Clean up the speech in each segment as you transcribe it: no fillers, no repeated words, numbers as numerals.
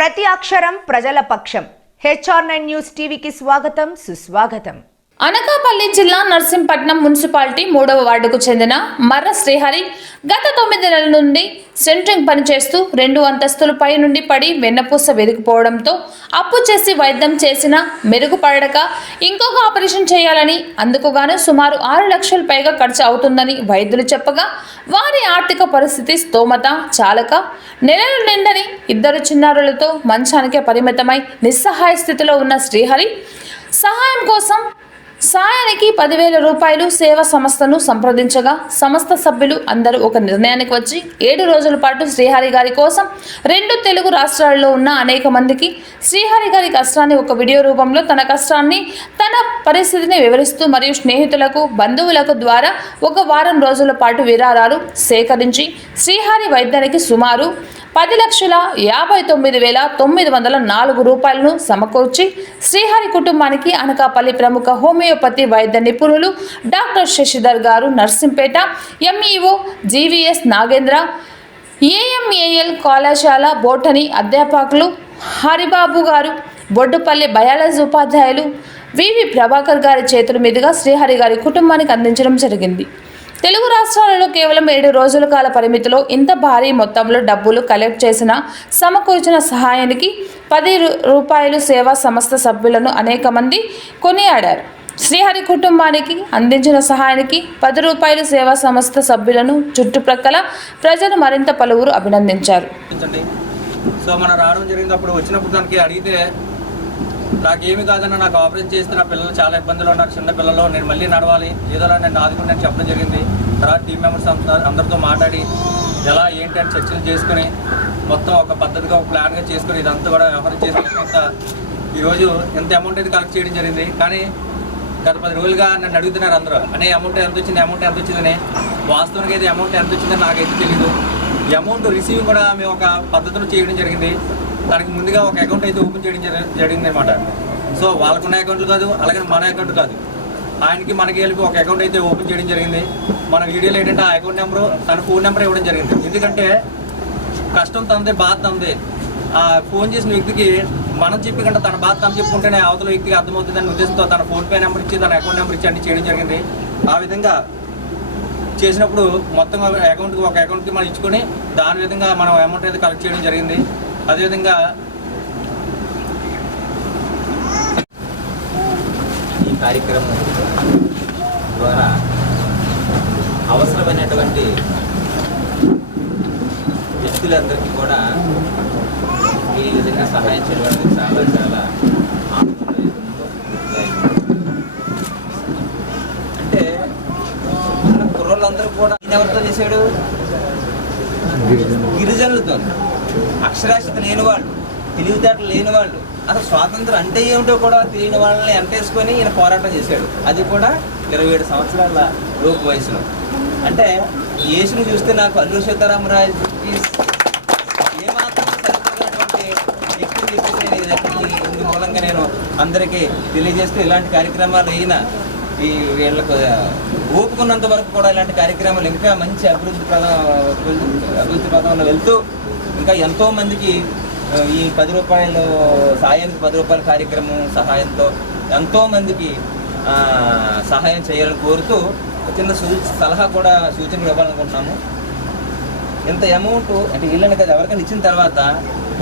ప్రతి అక్షరం ప్రజల పక్షం. HR9 న్యూస్ టీవీకి స్వాగతం, సుస్వాగతం. అనకాపల్లి జిల్లా నర్సింపట్నం మున్సిపాలిటీ 3వ వార్డుకు చెందిన మర్ర శ్రీహరి గత 9 నెలల నుండి సెంట్రింగ్ పనిచేస్తూ 2 అంతస్తుల పై నుండి పడి వెన్నపూస వెదికిపోవడంతో అప్పు చేసి వైద్యం చేసిన మెరుగుపడక ఇంకొక ఆపరేషన్ చేయాలని అందుకుగాను సుమారు 6 లక్షల పైగా ఖర్చు అవుతుందని వైద్యులు చెప్పగా వారి ఆర్థిక పరిస్థితి స్తోమత చాలక నెలలు నిండని 2 చిన్నారులతో మంచానికే పరిమితమై నిస్సహాయ స్థితిలో ఉన్న శ్రీహరి సహాయం కోసం సాయానికి 10,000 రూపాయలు సేవా సంస్థను సంప్రదించగా సంస్థ సభ్యులు అందరూ ఒక నిర్ణయానికి వచ్చి 7 రోజుల పాటు శ్రీహరి గారి కోసం 2 తెలుగు రాష్ట్రాల్లో ఉన్న అనేక మందికి శ్రీహరి గారి కష్టాన్ని ఒక వీడియో రూపంలో తన కష్టాన్ని తన పరిస్థితిని వివరిస్తూ మరియు స్నేహితులకు బంధువులకు ద్వారా 1 వారం రోజుల పాటు విరాళాలు సేకరించి శ్రీహరి వైద్యానికి సుమారు 10,59,904 రూపాయలను సమకూర్చి శ్రీహరి కుటుంబానికి అనకాపల్లి ప్రముఖ హోమియోపతి వైద్య నిపుణులు డాక్టర్ శశిధర్ గారు, Narsampet MEO GVS Nagendra, AMAL కళాశాల బోటనీ అధ్యాపకులు హరిబాబు గారు, బొడ్డుపల్లి బయాలజీ ఉపాధ్యాయులు VV ప్రభాకర్ గారి చేతుల మీదుగా శ్రీహరి గారి కుటుంబానికి అందించడం జరిగింది. తెలుగు రాష్ట్రాలలో కేవలం 7 రోజుల కాల పరిమితిలో ఇంత భారీ మొత్తంలో డబ్బులు కలెక్ట్ చేసిన సమకూర్చిన సహాయానికి 10 రూపాయలు సేవా సంస్థ సభ్యులను అనేక మంది కొనియాడారు. శ్రీహరి కుటుంబానికి అందించిన సహాయానికి 10 రూపాయలు సేవా సంస్థ సభ్యులను చుట్టుప్రక్కల ప్రజలు మరింత పలువురు అభినందించారు. సో మనం రావడం జరిగింది. అప్పుడు వచ్చినప్పుడు దానికి అడిగితే నాకేమి కాదన్న, నాకు ఆపరేషన్ చేస్తే నా పిల్లలు చాలా ఇబ్బందులు ఉన్నారు, చిన్న పిల్లలు, నేను మళ్ళీ నడవాలి, ఏదోలా నేను ఆదుకుంటాను చెప్పడం జరిగింది. తర్వాత టీం మెంబర్స్ అందరితో మాట్లాడి ఎలా ఏంటి అని చర్చలు చేసుకుని మొత్తం ఒక పద్ధతిగా ఒక ప్లాన్గా చేసుకుని ఇదంతా కూడా వ్యవహారం చేసుకుని ఈరోజు ఎంత అమౌంట్ అయితే కలెక్ట్ చేయడం జరిగింది. కానీ గత 10 రోజులుగా నన్ను అడుగుతున్నారు అందరూ, అనే అమౌంట్ ఎంత వచ్చిందని. వాస్తవానికి అయితే అమౌంట్ ఎంత వచ్చిందని నాకైతే తెలియదు. ఈ అమౌంట్ రిసీవింగ్ కూడా మేము ఒక పద్ధతిలో చేయడం జరిగింది. దానికి ముందుగా ఒక అకౌంట్ అయితే ఓపెన్ చేయడం జరిగింది అనమాట. సో వాళ్ళకున్న అకౌంట్లు కాదు, అలాగే మన అకౌంట్ కాదు, ఆయనకి మనకి వెళ్ళి ఒక అకౌంట్ అయితే ఓపెన్ చేయడం జరిగింది. మన వీడియోలో ఏంటంటే ఆ అకౌంట్ నెంబరు, తన ఫోన్ నెంబర్ ఇవ్వడం జరిగింది. ఎందుకంటే కష్టం తనదే, బాధ తనదే. ఆ ఫోన్ చేసిన వ్యక్తికి మనం చెప్పి కంటే తన బాధ తను చెప్పుకుంటేనే అవతల వ్యక్తికి అర్థమవుతుందని ఉద్దేశంతో తన ఫోన్పే నెంబర్ ఇచ్చి తన అకౌంట్ నెంబర్ ఇచ్చి అన్ని చేయడం జరిగింది. ఆ విధంగా చేసినప్పుడు మొత్తం అకౌంట్కి ఒక అకౌంట్కి మనం ఇచ్చుకొని దాని విధంగా మనం అమౌంట్ అయితే కలెక్ట్ చేయడం జరిగింది. అదేవిధంగా ఈ కార్యక్రమం ద్వారా అవసరమైనటువంటి వ్యక్తులందరికీ కూడా ఈ విధంగా సహాయం చేయడానికి చాలా చాలా అంటే కుర్రోళ్ళందరూ కూడా ఎవరితో చేశాడు? గిరిజనులతో, అక్షరాస్యత లేని వాళ్ళు, తెలివితేటలు లేని వాళ్ళు, అసలు స్వాతంత్రం అంటే ఏమిటో కూడా తెలియని వాళ్ళని ఎంటేసుకొని ఈయన పోరాటం చేశాడు. అది కూడా 27 సంవత్సరాల లోపు వయసులో. అంటే యేసుని చూస్తే నాకు అల్లూరి సీతారామరాజుకి ఏమాత్రం సరిపోయినటువంటి వ్యక్తిని చెప్పి ఇందు మూలంగా నేను అందరికీ తెలియజేస్తూ ఇలాంటి కార్యక్రమాలు అయినా ఈ వీళ్ళకు ఓపుకున్నంత వరకు కూడా ఇలాంటి కార్యక్రమాలు ఇంకా మంచి అభివృద్ధి పదంలో వెళ్తూ ఇంకా ఎంతోమందికి ఈ 10 రూపాయలు సాయానికి 10 రూపాయల కార్యక్రమం సహాయంతో ఎంతోమందికి సహాయం చేయాలని కోరుతూ చిన్న సలహా కూడా సూచనలు ఇవ్వాలనుకుంటున్నాము. ఇంత అమౌంట్ అంటే వీళ్ళని కదా ఎవరికైనా ఇచ్చిన తర్వాత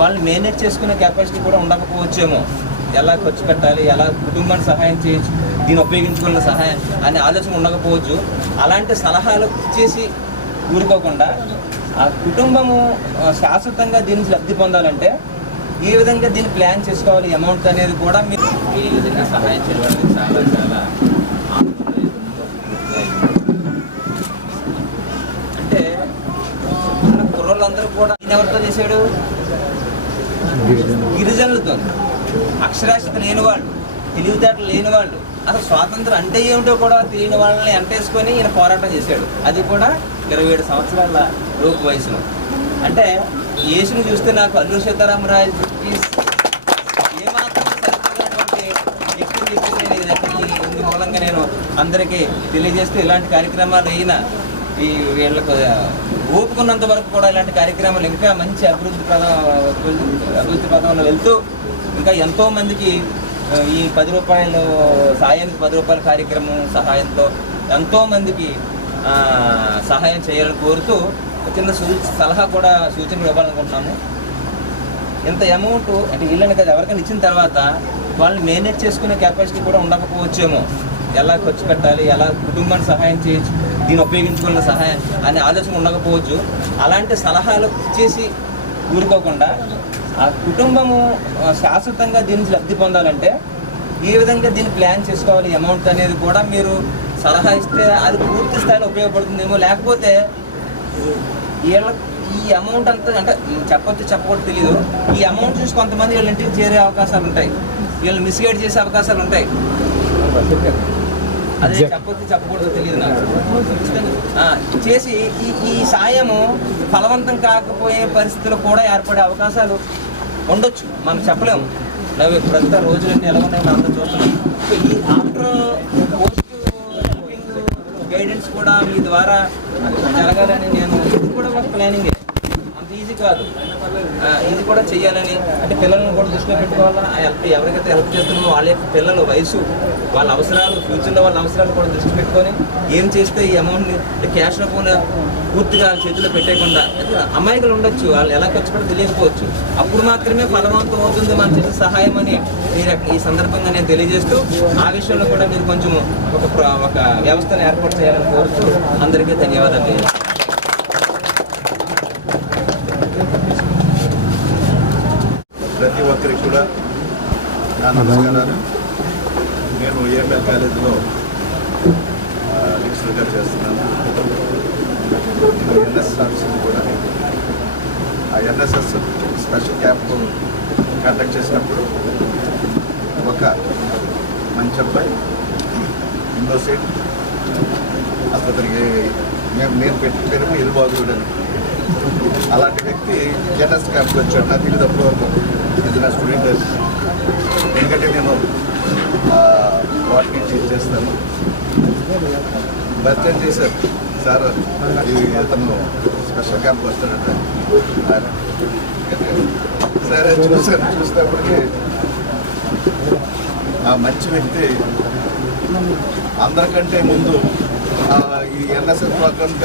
వాళ్ళని మేనేజ్ చేసుకునే కెపాసిటీ కూడా ఉండకపోవచ్చేమో. ఎలా ఖర్చు పెట్టాలి, ఎలా కుటుంబాన్ని సహాయం చేయొచ్చు, దీన్ని ఉపయోగించుకున్న సహాయం అనే ఆలోచన ఉండకపోవచ్చు. అలాంటి సలహాలు ఇచ్చేసి ఊరుకోకుండా ఆ కుటుంబము శాశ్వతంగా దీని నుంచి లబ్ధి పొందాలంటే ఏ విధంగా దీన్ని ప్లాన్ చేసుకోవాలి, అమౌంట్ అనేది కూడా మీరు ఈ విధంగా సహాయం చేయడానికి చాలా చాలా అంటే కుర్రోళ్ళందరూ కూడా ఎవరితో చేశాడు? గిరిజనులతో, అక్షరాస్యత లేని వాళ్ళు, తెలివితేటలు లేని వాళ్ళు, అసలు స్వాతంత్రం అంటే ఏమిటో కూడా తెలియని వాళ్ళని ఎంటేసుకొని ఈయన పోరాటం చేశాడు. అది కూడా 27 సంవత్సరాల లోపు వయసులో. అంటే యేసుని చూస్తే నాకు అల్లూరి సీతారామరాజుకి ఏమాత్రం సరిపోయినటువంటి వ్యక్తిని చెప్పి ఇందు మూలంగా నేను అందరికీ తెలియజేస్తూ ఇలాంటి కార్యక్రమాలు అయినా ఈ వీళ్ళకు ఓపుకున్నంత వరకు కూడా ఇలాంటి కార్యక్రమాలు ఇంకా మంచి అభివృద్ధి పదంలో వెళ్తూ ఇంకా ఎంతోమందికి ఈ 10 రూపాయలు సాయానికి 10 రూపాయల కార్యక్రమం సహాయంతో ఎంతోమందికి సహాయం చేయాలని కోరుతూ చిన్న సలహా కూడా సూచనలు ఇవ్వాలనుకుంటున్నాము. ఇంత అమౌంట్ అంటే వీళ్ళని కదా ఎవరికైనా ఇచ్చిన తర్వాత వాళ్ళని మేనేజ్ చేసుకునే కెపాసిటీ కూడా ఉండకపోవచ్చేమో. ఎలా ఖర్చు పెట్టాలి, ఎలా కుటుంబాన్ని సహాయం చేయొచ్చు, దీన్ని ఉపయోగించుకున్న సహాయం అనే ఆలోచన ఉండకపోవచ్చు. అలాంటి సలహాలు ఇచ్చేసి ఊరుకోకుండా ఆ కుటుంబము శాశ్వతంగా దీని నుంచి లబ్ధి పొందాలంటే ఏ విధంగా దీన్ని ప్లాన్ చేసుకోవాలి, అమౌంట్ అనేది కూడా మీరు సలహా ఇస్తే అది పూర్తి స్థాయిలో ఉపయోగపడుతుందేమో. లేకపోతే వీళ్ళ ఈ అమౌంట్ అంతా అంటే చెప్పకూడదు తెలియదు, ఈ అమౌంట్ చూసి కొంతమంది వీళ్ళ ఇంటికి చేరే అవకాశాలు ఉంటాయి, వీళ్ళు మిస్గైడ్ చేసే అవకాశాలు ఉంటాయి. అదే చెప్పకూడదు తెలియదు నాకు చేసి ఈ సాయము ఫలవంతం కాకపోయే పరిస్థితులు కూడా ఏర్పడే అవకాశాలు ఉండొచ్చు, మనం చెప్పలేము. ప్రస్తుత రోజులన్నీ ఎలా ఉన్నాయి మనం అంతా చూస్తున్నాం. సో ఈ ఆఫ్టర్ పోస్ట్ గైడెన్స్ కూడా మీ ద్వారా జరగాలని నేను ఇది కూడా ఒక ప్లానింగే, అంత ఈజీ కాదు. ఇది కూడా చెయ్యాలని అంటే పిల్లలను కూడా దృష్టిలో పెట్టుకోవాలా. ఎవరికైతే హెల్ప్ చేస్తున్నామో వాళ్ళ యొక్క పిల్లల వయసు, వాళ్ళ అవసరాలు, ఫ్యూచర్లో వాళ్ళ అవసరాలు కూడా దృష్టి పెట్టుకొని ఏం చేస్తే ఈ అమౌంట్ని అంటే క్యాష్ రూపంలో పూర్తిగా చేతిలో పెట్టేయకుండా అమాయకులు ఉండొచ్చు, వాళ్ళు ఎలా ఖర్చు పెడితే తెలియకపోవచ్చు. అప్పుడు మాత్రమే ఫలవంతం అవుతుంది మన చేసే సహాయం అని మీరు ఈ సందర్భంగా నేను తెలియజేస్తూ ఆ విషయంలో కూడా మీరు కొంచెం ఒక వ్యవస్థను ఏర్పాటు చేయాలని కోరుతూ అందరికీ ధన్యవాదాలు. ప్రతి ఒక్కరికి కూడా నా నమస్కారాలు. నేను ఏఎంఎల్ కాలేజీలో లెక్చరర్గా చేస్తున్నాను. ఎన్ఎస్ ఆఫీసులు కూడా ఆ ఎన్ఎస్ఎస్ స్పెషల్ క్యాంప్ కండక్ట్ చేసినప్పుడు ఒక మంచి అబ్బాయి ఇన్నోసెంట్ అతనికి నేను పెట్టిన పేరు ఎల్బాగుడు అని, అలాంటి వ్యక్తి ఎన్ఎస్ క్యాంప్కి వచ్చాడు. నాకు తెలియదు అప్పటి వరకు ఇది నా స్టూడెంట్, ఎందుకంటే నేను వాటిని టీచ్ చేస్తాను. పరిచయం చేశారు, సార్ అతను స్పెషల్ క్యాంప్ వస్తాడంట. సరే చూసినప్పటికీ ఆ మంచి వ్యక్తి అందరికంటే ముందు ఈ ఎన్ఎస్ఎస్ ప్రోగ్రామ్